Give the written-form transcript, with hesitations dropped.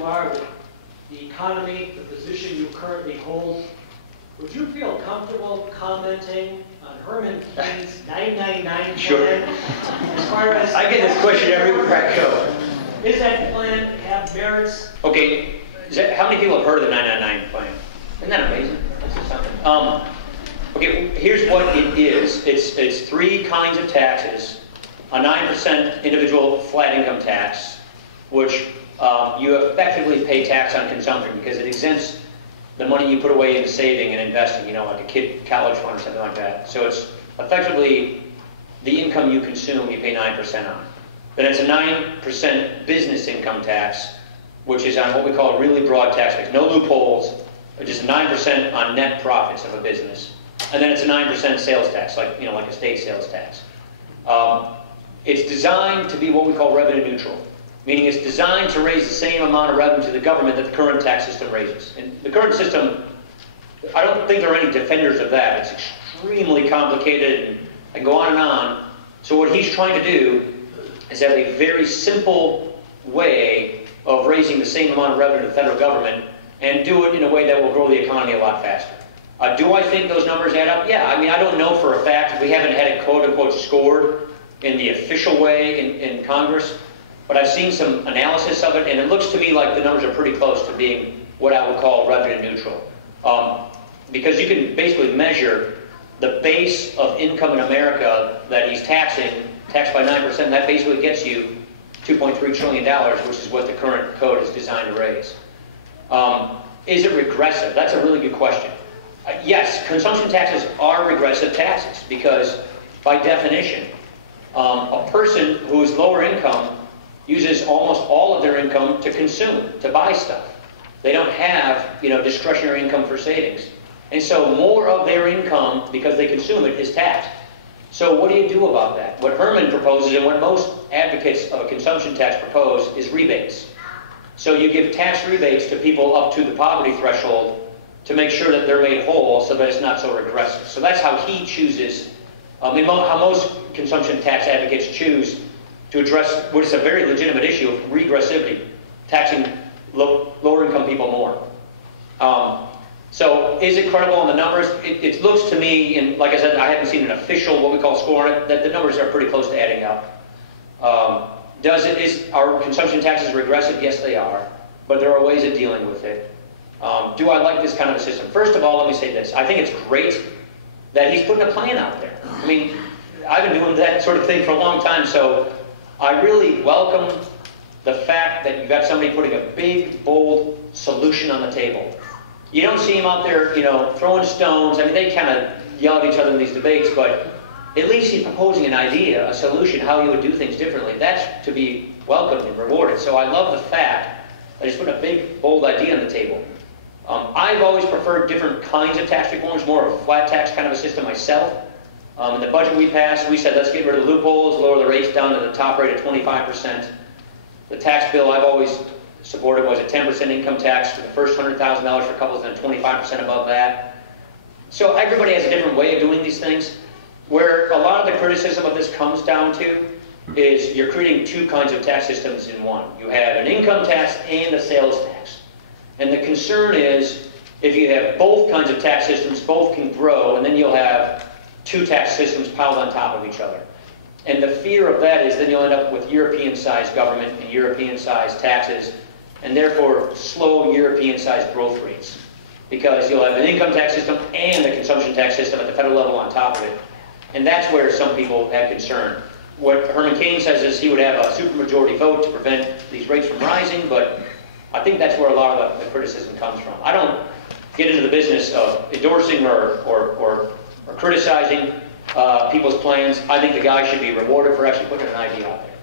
you are with the economy, the position you currently hold, would you feel comfortable commenting on Herman Cain's 999 Sure. plan? As far as I get this question everywhere I go. Is that plan have merits? Okay, how many people have heard of the 999 plan? Isn't that amazing? That's just something. Okay, here's what it is. It's three kinds of taxes. A 9% individual flat income tax, which you effectively pay tax on consumption because it exempts the money you put away into saving and investing, you know, like a kid college fund or something like that. So it's effectively the income you consume, you pay 9% on. Then it's a 9% business income tax, which is on what we call a really broad tax base. No loopholes, just 9% on net profits of a business. And then it's a 9% sales tax, like, you know, like a state sales tax. It's designed to be what we call revenue neutral, meaning it's designed to raise the same amount of revenue to the government that the current tax system raises. And the current system, I don't think there are any defenders of that. It's extremely complicated and go on and on. So what he's trying to do is have a very simple way of raising the same amount of revenue to the federal government and do it in a way that will grow the economy a lot faster. Do I think those numbers add up? Yeah, I mean, I don't know for a fact. We haven't had it quote-unquote scored in the official way in Congress, but I've seen some analysis of it, and it looks to me like the numbers are pretty close to being what I would call revenue neutral. Because you can basically measure the base of income in America that he's taxed by 9%, and that basically gets you $2.3 trillion, which is what the current code is designed to raise. Is it regressive? That's a really good question. Yes, consumption taxes are regressive taxes because, by definition, a person who is lower income uses almost all of their income to consume, to buy stuff. They don't have, discretionary income for savings. And so more of their income, because they consume it, is taxed. So what do you do about that? What Herman proposes, and what most advocates of a consumption tax propose, is rebates. So you give tax rebates to people up to the poverty threshold to make sure that they're made whole so that it's not so regressive. So that's how he chooses, how most consumption tax advocates choose to address what is a very legitimate issue of regressivity, taxing lower income people more. So is it credible on the numbers? It looks to me, and like I said, I haven't seen an official, what we call score on it, that the numbers are pretty close to adding up. Is our consumption taxes regressive? Yes, they are. But there are ways of dealing with it. Do I like this kind of a system? First of all, let me say this. I think it's great that he's putting a plan out there. I mean, I've been doing that sort of thing for a long time, so I really welcome the fact that you've got somebody putting a big, bold solution on the table. You don't see him out there, throwing stones. I mean, they kind of yell at each other in these debates, but at least he's proposing an idea, a solution, how you would do things differently. That's to be welcomed and rewarded. So I love the fact that he's putting a big, bold idea on the table. I've always preferred different kinds of tax reforms, more of a flat tax kind of a system myself. In the budget we passed, we said let's get rid of the loopholes, lower the rates down to the top rate of 25%. The tax bill I've always supported was a 10% income tax for the first $100,000 for couples and 25% above that. So everybody has a different way of doing these things. Where a lot of the criticism of this comes down to is you're creating two kinds of tax systems in one. You have an income tax and a sales tax. And the concern is if you have both kinds of tax systems, both can grow, and then you'll have two tax systems piled on top of each other. And the fear of that is then you'll end up with European-sized government and European-sized taxes, and therefore slow European-sized growth rates. Because you'll have an income tax system and a consumption tax system at the federal level on top of it. And that's where some people have concern. What Herman Cain says is he would have a supermajority vote to prevent these rates from rising, but I think that's where a lot of the criticism comes from. I don't get into the business of endorsing or criticizing people's plans. I think the guy should be rewarded for actually putting an idea out there.